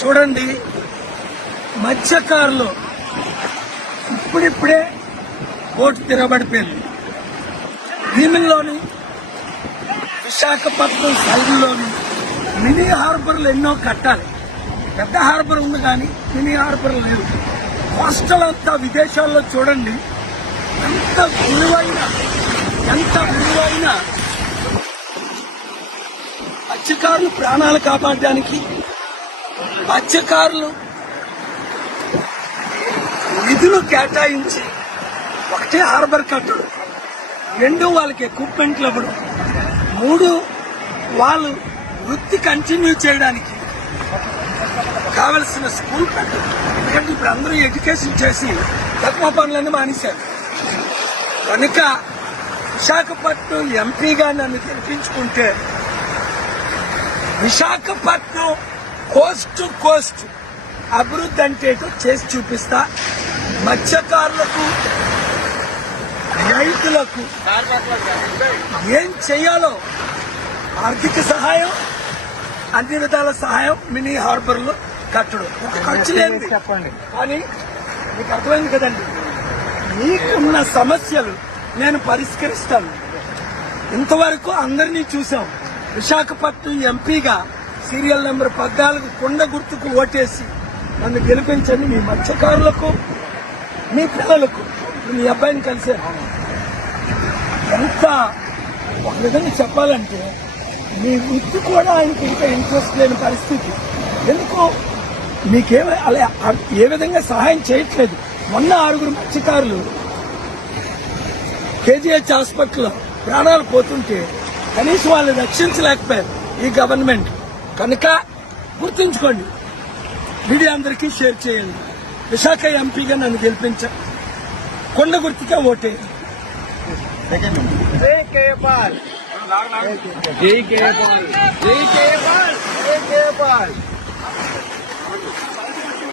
చూడండి, మత్స్యకారులు ఇప్పుడిప్పుడే బోటు తిరగబడిపోయింది. భీమిల్లోని విశాఖపట్నం సైడ్లోని మినీ హార్బర్లు ఎన్నో కట్టాలి. పెద్ద హార్బర్ ఉంది కానీ మినీ హార్బర్ లేదు. కోస్టల్ అంతా విదేశాల్లో చూడండి ఎంత విలువైన మత్స్యకారులు ప్రాణాలు కాపాడడానికి మత్స్యకారులు నిధులు కేటాయించి ఒకటే హార్బర్ కట్టడు, 2 వాళ్ళకి ఎక్విప్మెంట్లు ఇవ్వడం, 3 వాళ్ళు వృత్తి కంటిన్యూ చేయడానికి కావలసిన స్కూల్ పెట్టడం. ఎందుకంటే ఇప్పుడు అందరూ ఎడ్యుకేషన్ చేసి తక్కువ పనులన్నీ మానేశారు. కనుక విశాఖపట్నం ఎంపీగా నన్ను గెలిపించుకుంటే విశాఖపట్నం కోస్ట్ టు కోస్ట్ అభివృద్ధి అంటే చేసి చూపిస్తా. మత్స్యకారులకు, రైతులకు ఏం చేయాలో ఆర్థిక సహాయం, అన్ని విధాల సహాయం మినీ హార్బర్లో కట్టడం. ఖర్చు లేదు చెప్పండి, కానీ మీకు అర్థమైంది కదండి. మీకున్న సమస్యలు నేను పరిష్కరిస్తాను. ఇంతవరకు అందరినీ చూసాం. విశాఖపట్నం ఎంపీగా సీరియల్ నెంబర్ 14 కొండ గుర్తుకు ఓటేసి నన్ను గెలిపించండి. మీ మత్స్యకారులకు, మీ పిల్లలకు, మీ అబ్బాయిని కలిసారు. ఎంత ఒక విధంగా చెప్పాలంటే మీ వృత్తి కూడా ఆయనకి ఇంకా ఇంట్రెస్ట్ లేని పరిస్థితి. ఎందుకు మీకేమో అలా ఏ విధంగా సహాయం చేయట్లేదు. మొన్న 6 మత్స్యకారులు కేజీహెచ్ హాస్పిటల్లో ప్రాణాలు పోతుంటే కనీసం వాళ్ళు రక్షించలేకపోయారు ఈ గవర్నమెంట్. కనుక గుర్తుంచుకోండి, మీడియా అందరికీ షేర్ చేయండి. విశాఖ ఎంపీగా నన్ను గెలిపించండి, కొండ గుర్తుగా ఓటేయండి. జై కేపాల్, జై కేపాల్, జై కేపాల్, జై కేపాల్.